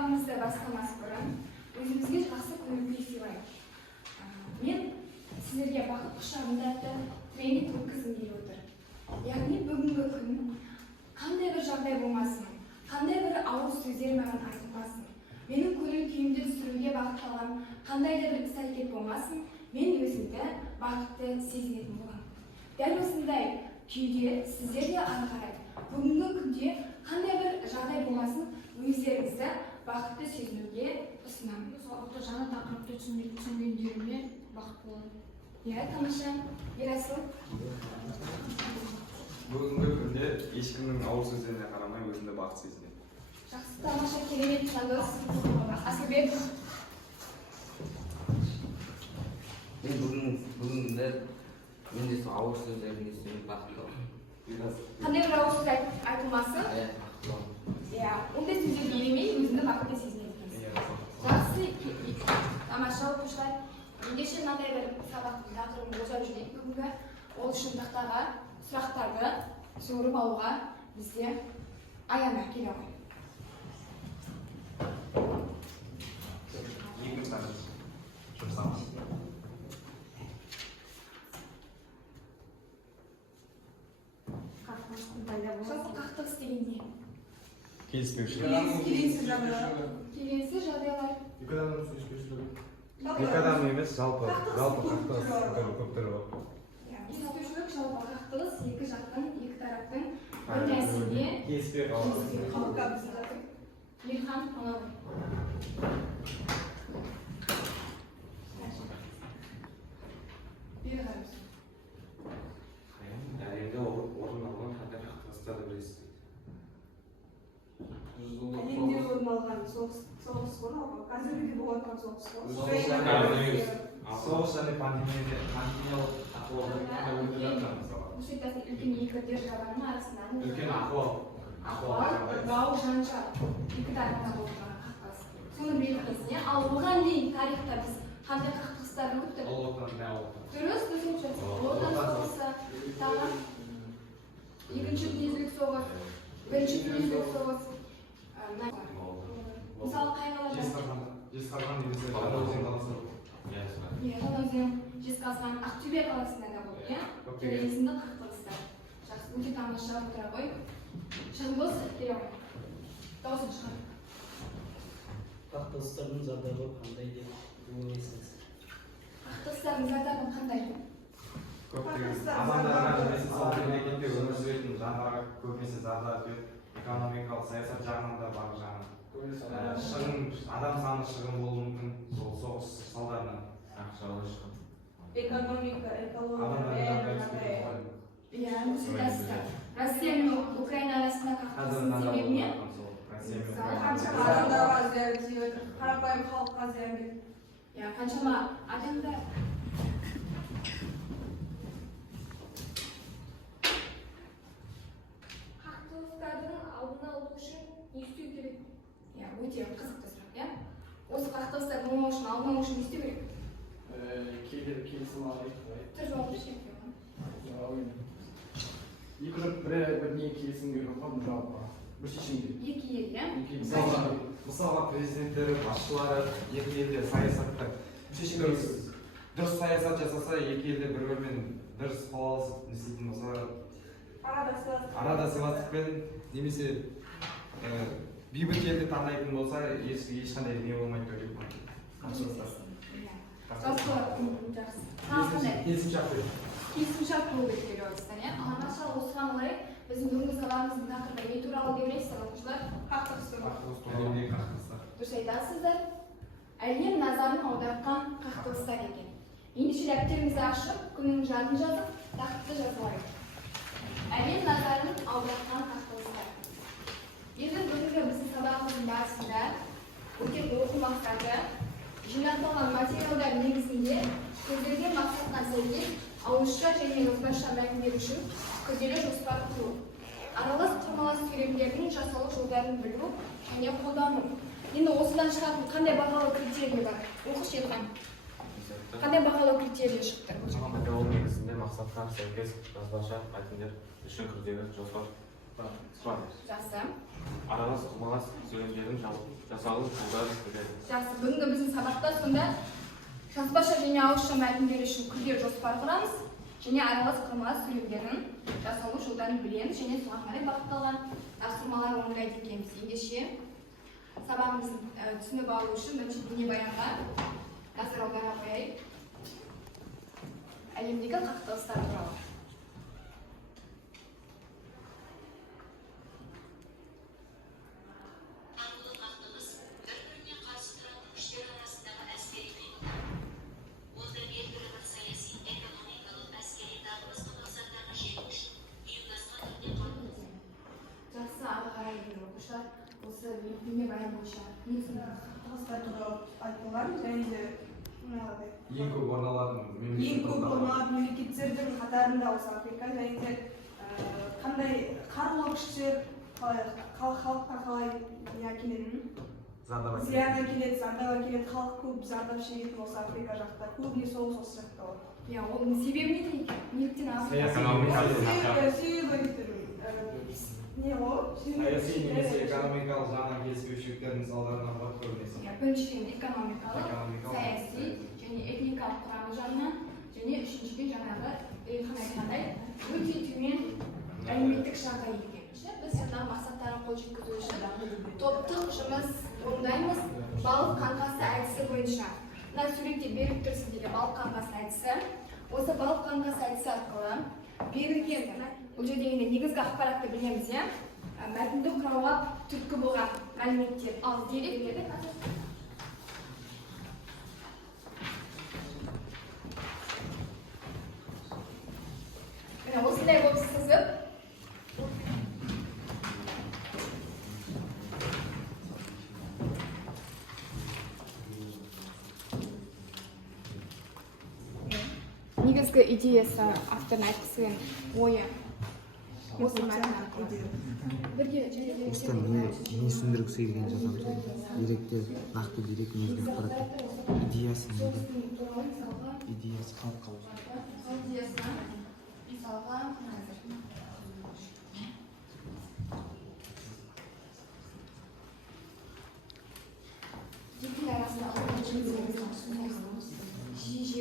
сабағымызды бастамас бұрын өзімізге жақсы көңіл-күй сыйлайық. Мен сіздерге бақыт құшағында атты тренинг өткізгім келіп отыр. Яғни бүгінгі күн қандай бір жағдай болмасын, қандай бір ауыр сөздер маған айтылмасын, менің көңіл-күйімді түсіруге бағытталған қандай да бір іс-әрекет болмасын, мен өзімді бақытты сезінетін боламын. Дәл осындай күйге сіздер де ары қарай бүгінгі күнде қандай бір жағдай болмасын, өздеріңізді бақытты сезінуге ұсынамын. Сондықтан жаңа тақырыпты түсінгендеріме бақыт болады. Иә, тамаша. Ерасыл. Бүгінгі күнде ешкімнің ауыр сөздеріне қарамай өзімді бақыт сезінемін. Жақсы, тамаша, керемет, жандос. Асылбек. Мен бүгінде мен де сол ауыр сөздердің естуіне бақыттымын. Қандай бір ауыр сөз айтылмасын? Иә, ондай сөздерді елемей өзімді бақытты сезінемін. Жақсы, тамаша оқушылар. Ендеше мынандай бір сабақтың тақырыбын болжап жүрейік бүгінгі. Ол үшін тақтаға сұрақтарды суырып алуға бізде аяндар келе ғой. Жалпы қақтығыс дегенде Келіспеушілік. келесі жағдайлар. Екі адам емес, жалпы қақтығыс көп түрі бар. Келіспеушілік жалпы қақтығыс екі жақтың, екі тараптың бір нәрсеге Келіспей қалады. Елхан Қонауы. Бері қараймыз. Әлемде орын алған қандай қақтығыстарды білесіз? Әлемде орын алған соғыс болған, қазіргі болған соғыс болған. Соғыс және пандемиялық ахуалда өтіп жатқан мысалы. Осы айтатын үлкен екі державаның арасындағы Үлкен ахуал. дау жанжал екі тарапта болған қақтығыс. Соны белгілейсің, ал оған дейін тарихта біз қандай қақтығыстар өтті? Ұлы отан, Дұрыс, өзің жатсың. Ұлы отан соғысы, тағы екінші дүниежүзілік соғыс, бірінші дүниежүзілік соғыс. Мысалы қай қалада? Жезқазған немесе Жаңаөзен қаласы. Жаңаөзен, Жезқазған, Ақтөбе қаласында да болды, иә? Келесінде қақтығыстар. Жақсы, өте тамаша отыра ғой. Жандос, келе ғой. Дауысын шығар. Қақтығыстардың зардабы қандай деп ойлайсыз? Қақтығыстардың зардабы қандай? Көптеген адамдарға немесе сол мемлекетте өмір сүретін жандарға көбінесе зардап беріп, экономикалық саясат жағынан да бар жағынан. Адам саны шығын болуы мүмкін сол соғыс салдарынан. Экономика, экология, Иә, Россия мен Украина арасында қақтығыстың себебі не? қаншама адамдарға зиян тиіп отыр, қарапайым халыққа зиян келді. Иә, қаншама адамдар. Қақтығыстардың алдын алу үшін не істеу керек? Иә, өте қызықты сұрақ, иә? Осы қақтығыстар болмау үшін, алдын алу үшін не істеу керек? Келісім алайық. Түр жауап берші. Екі жұрт біріне келісімге келген жалпы бір шешімге. Екі ел, иә? Мысалға президенттері, басшылары екі елде саясатта дұрыс саясат жасаса, екі елде бір-бірімен дұрыс қол істейтін болса, арада сыйластықпен немесе бейбіт елді таңдайтын болса, ешқандай не болмайды деп ойлаймын. Жалпы, жақсы. Қандай? Келісімшарт болу керек деп ойлайсыздар, иә? Машалла, осыған орай біздің бүгінгі сабағымыздың тақырыбы не туралы деп ойлайсыздар, оқушылар? Қақтығыстар. Дұрыс айтасыздар. Әлем назарын аудартқан қақтығыстар екен. Ендеше дәптеріңізді ашып, күннің жадын жазып, тақырыпты жазылайық. Әлем назарын аудартқан қақтығыстар. Енді бүгінгі біздің сабағымыздың барысында өткен оқу мақсаты жинақталған материалдар негізінде көзделген мақсатқа сәйкес ауызша және жазбаша мәлімдер үшін күрделі жоспар құру, аралас құрмалас сөйлемдердің жасалу жолдарын білу және қолдану. Енді осыдан шығатын қандай бағалау критерийі бар? Оқыс жеткен. Қандай бағалау критерийі шықты? Ол негізінде мақсатқа сәйкес жазбаша мәтіндер үшін күрделі жоспар құрады. Жақсы. аралас қылмалас сөйлемдердің жасалу жолдарын біледі. Жақсы, бүгінгі біздің сабақта сонда жазбаша және ауызша мәтіндер үшін күрделі жоспар құрамыз және аралас қылмалас сөйлемдердің жасалу жолдарын білеміз және соған қарай бағытталған тапсырмалар орындайды екенбіз. Ендеше сабағымызды түсініп алу үшін бірінші бейнебаянға назар аудара қояйық. Әлемдегі қақтығыстар туралы. Жақсы, ары қарай оқушылар осы бейнебаян бойынша негізгі қақтығыстар туралы айтылған және де мыналардай ең көп орын алатын ең көп орын алатын мемлекеттердің қатарында осы Африка және де қандай қарулы күштер халыққа қалай не әкелетінін зиян әкеледі, зардап әкеледі, халық көп зардап шегетін осы Африка жақта, көбіне соғыс осы жақта болады. иә, оның себебі неде екен? Неліктен Африка? Не ол? саяси немесе экономикалық жағынан келіспеушіліктердің салдарынан болады көбінесе. Біріншіден экономикалық, саяси және этникалық құрамы жағынан және үшіншіден жаңағы Елхан айтқандай өте төмен әлеуметтік жағдай екен. Біз жаңағы мақсаттарға қол жеткізу үшін топтық жұмыс орындаймыз балық қаңқасы әдісі бойынша. Мына суретте беріліп тұр сіздерге балық қаңқасы әдісі. Осы балық қаңқасы әдісі арқылы берілген бұл жерде негізгі ақпаратты білеміз, иә? Мәтінді құрауға түрткі болған мәліметтер ал деректерді осындай болып сызып негізгі идеясы автордың айтқысы ойы осы мәтін арқылы осыдан не түсіндіргісі келген жазамыз деректер нақты дерек негізгі ақпарат идеясы неде идеясы халыққа идеясына мысалға жеке арасында жиі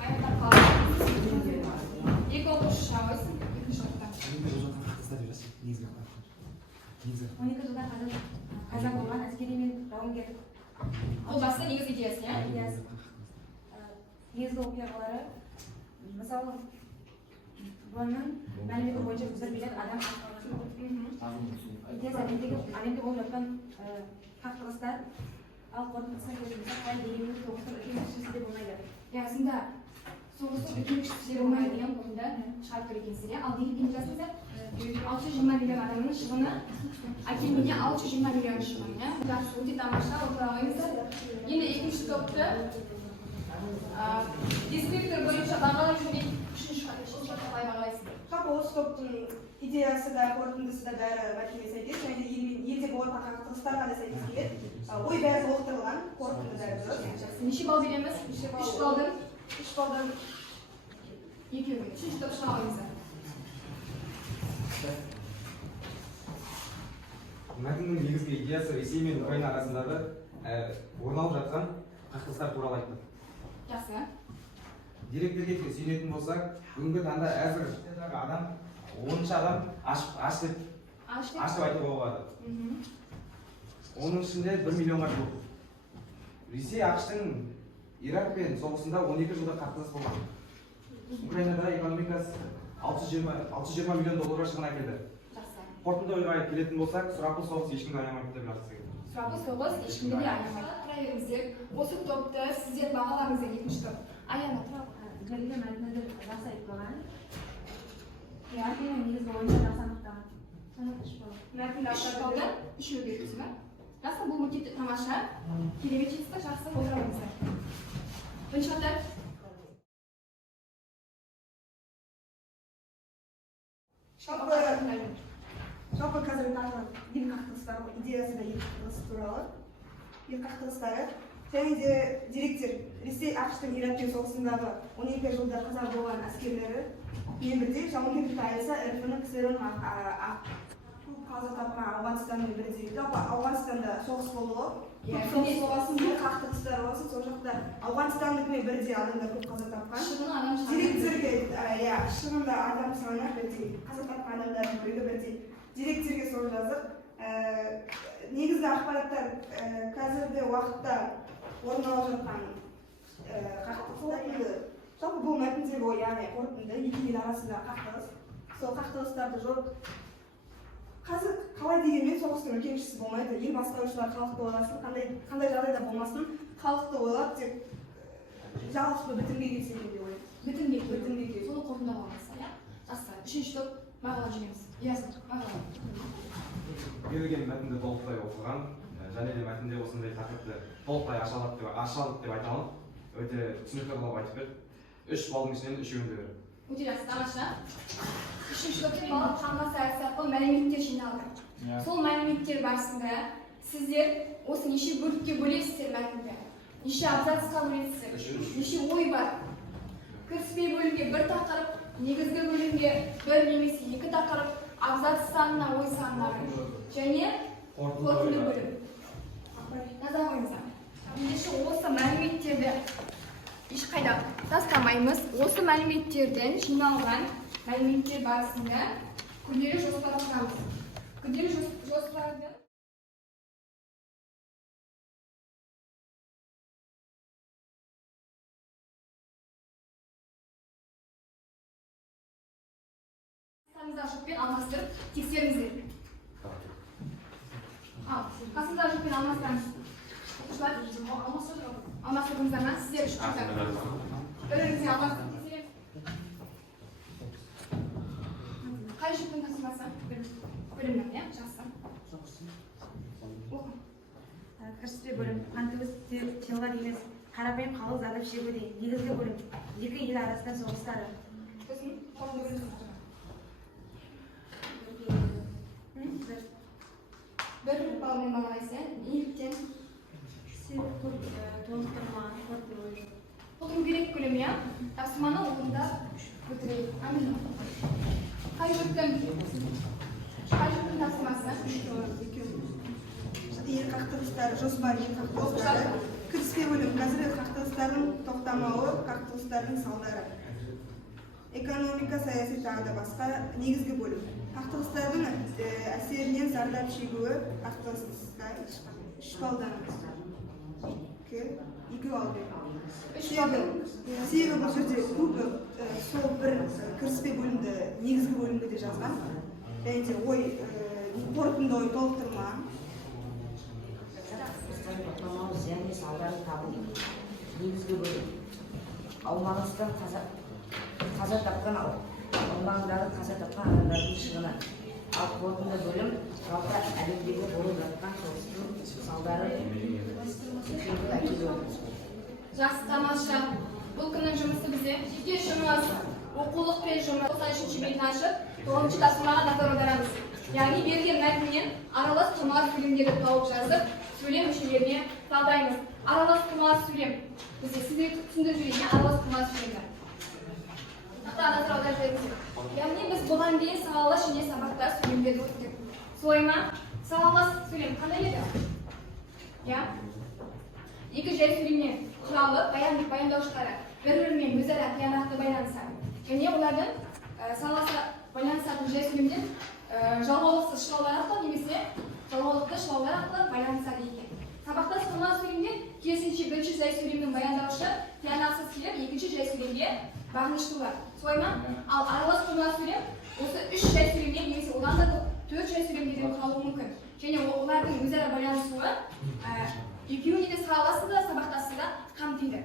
аяқтап қалды. Екі оқушы шабысын, екінші оқта. 12 жылда қаза болған әскери мен жауынгер. Ол басты негізгі идеясы, иә? Негізгі оқиғалары, мысалы, бұның мәліметі бойынша 1 миллион адам идеясы әлемде болып жатқан қақтығыстар, ал қорытындысына келгенде қай дегенмен соғыстың үлкен кішісі де болмайды. Расында соғыстың үлкен кішісі де болмайды деген қорытынды шығарып тұр екенсіздер, ал деген жасыңыздар 620 миллион адамның шығыны әкелмене 620 миллион шығын, иә? Жақсы, өте тамаша, отыра қойыңыздар. Енді екінші топты дискриптор бойынша бағалай жүрген үшінші қалай бағалайсыздар? Жалпы осы топтың идеясы да, қорытындысы да бәрі мәтінге сәйкес, және елде болған қақтығыстарға да сәйкес келеді. Ой бәрі толықтырылған, қорытынды бәрі дұрыс. Неше балл береміз? 3 баллдан 3 баллдан 2-ге. Үшінші топ шыға қойыңыздар. Мәтіннің негізгі идеясы Ресей мен Украина арасындағы орын алып жатқан қақтығыстар туралы айтты. Жақсы. Деректерге сүйенетін болсақ, бүгінгі таңда әзір адам 10-шы адам аш деп айтуға болады. Оның ішінде 1 миллионға жуық. Ресей ақш-тың Ирак пен соғысында 12 жылда қақтығыс болған. Украинада экономикасы 620 миллион долларға шығын әкелді. Қорытынды ойға келетін болсақ, сұрапыл соғыс ешкімді аямайды деп жатырсыз. Сұрапыл соғыс ешкімді де аямайды. Тұра беріңіздер. Осы топты сіздер бағалаңыздар, екінші топ. Аяна, тұра. Берілген мәтінді жақсы айтылған. Яғни негізгі ойында жақсы анықтаған. мәтінді 3 балдан 3-ге бересіз ба? Жақсы, бұл өте тамаша. Керемет жетістік, жақсы отыра қойыңыздар. Бірінші қатар. Жалпы қазіргі таңда ел қақтығыстары идеясы да ел қақтығысы туралы. Ел қақтығыстары және де деректер Ресей ақш-тың Ирак пен соғысындағы 12 жылда қаза болған әскерлері мен бірдей жауынгерлік аясы РФ-ның КСР-ның қаза тапқан Ауғанстанмен бірдей. Жалпы Ауғанстанда соғыс болды ғой. Иә, Көп соғыс болсын, бір қақтығыстар болсын, сол жақта Ауғанстандікімен бірдей адамдар көп қаза тапқан. Шығын адам саны. Деректерге, иә, шығында адам саны бірдей, қаза тапқан адамдардың бөлігі бірдей. Деректерге сол жазып, негізгі ақпараттар қазіргі уақытта орын алып жатқан қақтығыстар енді жалпы бұл мәтіндегі ой, яғни қорытынды екі ел арасында қақтығыс. Сол қақтығыстарды жоқ. Қазір қалай дегенмен соғыстың үлкен кішісі болмайды. Ел басқарушылар халықты ойласын, қандай жағдайда болмасын, халықты ойлап тек жалғыз бітімге келсе екен деп ойлаймын. Бітімге келу. Соны қорытындылап алыңыз, иә? Жақсы. Үшінші топ мағала жіберіңіз. Ясын, мағала. берілген мәтінді толықтай оқыған және де мәтінде осындай тақырыпты толықтай ашалады деп айта аламын. Өте түсінікті қылып айтып берді. 3 балдың ішінен 3-еуін де берді. Өте жақсы, тамаша. Үшінші топтың бала қанға сайысы арқылы мәліметтер жиналды. Сол мәліметтер барысында сіздер осы неше бөлікке бөлесіздер мәтінді. Неше абзацқа бөлесіздер. Неше ой бар. Кіріспе бөлімге бір тақырып, негізгі бөлімге бір немесе екі тақырып, абзац санына, ой санына және қорытынды бөлім. Назар қойыңыздар. Ендеше осы мәліметтерді ешқайда тастамаймыз. Осы мәліметтерден жиналған мәліметтер барысында күрделі жоспар құрамыз. Күрделі жоспарды қасыңызда алмастырып тексеріңіздер. Қасыңызда жүкпен алмастырыңыз. Оқушылар, алмастырыңыздар ма? Сіздер үшін қыздар. Біріңізге алмастырып тексереміз. Қай жүкпен тасымасы? Бөлімнің, иә? Жақсы. Оқы. Кіріспе бөлім қантөгіс теория емес қарапайым халық зардап шегуде. Негізгі бөлім екі ел арасында соғыстары. Сосын қорытынды бөлім. Bir balмен бағалайсың, неліктен? Себеп көп толықтырмаған, қорытынды. Толтыру керек көлем, иә? Тапсырманы орында бітірейік. Амин. Қай жүктің тапсырмасы? Ел қақтығыстары, жоспар ел қақтығыстары, кіріспе бөлім, қазіргі қақтығыстардың тоқтамауы, қақтығыстардың салдары. Экономика, саяси тағы да басқа негізгі бөлім. Қақтығыстардың әсерінен зардап шегуі қақтығыста 3 балдан. 2 балдан. Себебі бұл жерде көбі сол бір кіріспе бөлімді негізгі бөлімді де жазған. Және де ой, қорытынды ой толықтырма. Тоқтамау зияны салдары табылды. Негізгі бөлім. Аумағыстан қаза тапқан аумағындағы қаза тапқан адамдардың шығыны. Ал қорытынды бөлім жалпы әлемдегі болып жатқан соғыстың салдары әкелуі. Жақсы, тамаша. Бұл күннің жұмысы бізде жеке жұмыс, оқулық пен жұмыс 93-ші бетін ашып, 9-ші тапсырмаға назар аударамыз. Яғни берілген мәтіннен аралас құрмалас сөйлемдерді тауып жазып, сөйлем мүшелеріне талдаймыз. Аралас құрмалас сөйлем. Бізде сіздерге түсіндіріп жүрейін, аралас құрмалас сөйлемдер. Назар аударып жүріңіздер. Яғни біз бұған дейін сағалас және сабақта сөйлемдерді өттік. Солай ма? Сағалас сөйлем қандай еді? Я? Екі жай сөйлемнен құралы баяндауыштары бір-бірімен өзара тиянақты байланысады. Және олардың байланысатын жай сөйлемден жалғаулықсыз шылаулар арқылы немесе жалғаулықты шылаулар арқылы байланысады екен. Сабақта құрмалас сөйлемде керісінше бірінші жай сөйлемнің баяндауышы тиянақсыз келіп, екінші жай сөйлемге бағынышты болады. Солай ма? Ал аралас құрмалас сөйлем осы 3 жай сөйлемнен немесе одан да 4 жай сөйлемдерден қалуы мүмкін. Және олардың өзара байланысуы екеуіне де сағаласында, сабақтасында қамтиды.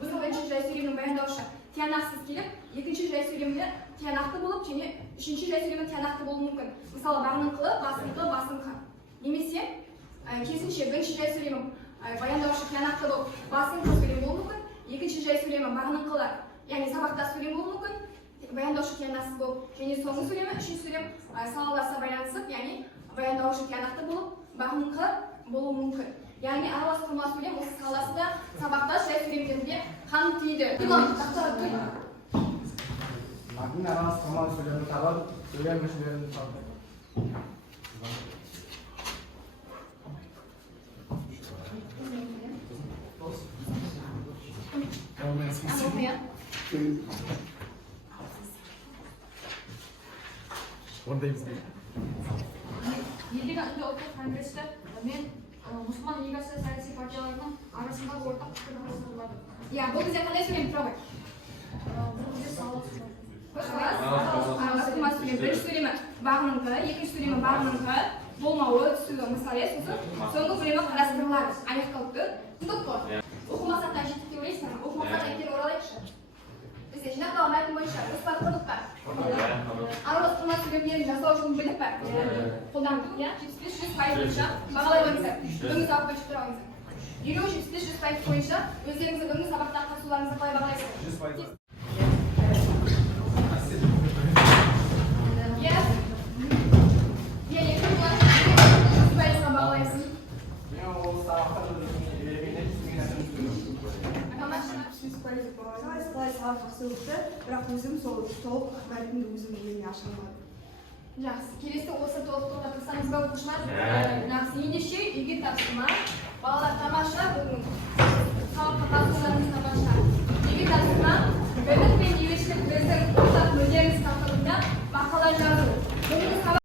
Біздің бірінші жай сөйлемнің баяндаушы тиянақсыз келіп, екінші жай сөйлемі тиянақты болып, және үшінші жай сөйлемі тиянақты болуы мүмкін. Мысалы, бағыныңқылы, басыңқы. Немесе керісінше бірінші жай сөйлемі баяндаушы тиянақты болып, басыңқы сөйлем болуы мүмкін. Екінші жай сөйлемі бағыныңқылы, яғни сабақтас сөйлем болуы мүмкін. Баяндаушы тиянақсыз болып, және соңғы сөйлемі, үшінші сөйлем салаласа байланысып, яғни баяндаушы тиянақты болып, бағыныңқы болуы мүмкін. Яғни аралас құрмалас сөйлем осы саласында сабақтас жай сөйлемдерге қамтиды. Мәтін аралас құрмалас сөйлемді табып, сөйлем мүшелерін табып. Ондаймыз. елдегі ұлттық конгрессте мен мұсылман лигасы саяси партияларының арасындағы ортақ пікір қарастырылады. Иә, бұл кезде қандай сөйлем тұрабай? Бұл кезде сауал Бірінші сөйлемі бағыныңқы, екінші сөйлемі бағыныңқы, болмауы, түсуі, мысалы, сосын соңғы сөйлемі қарастырылады, аяқталып тұр. Түсіндік қой? Оқу мақсатына жеттік деп ойлайсың, оқу мақсатына кері оралайықшы. Бізде жинақталған мәтін бойынша жоспар құрдық па? Аралас құрма сөйлемдерін жасау үшін білдік па? Қолдандық, иә? 75-100% бойынша бағалай қойыңыздар. Бүгінгі сабақ бойынша тұра қойыңыздар. 50-75% бойынша өздеріңіздің бүгінгі сабақтағы қатысуларыңызды қалай бағалайсыздар? Қалай сабақ жақсы өтті, бірақ өзім сол толық мәтінді өзім өзіме аша алмадым. Жақсы, келесі осы толықтыруға тырысамыз ба оқушылар? Жақсы, ендеше үйге тапсырма. Балалар тамаша бүгін сабаққа қатысуларыңызды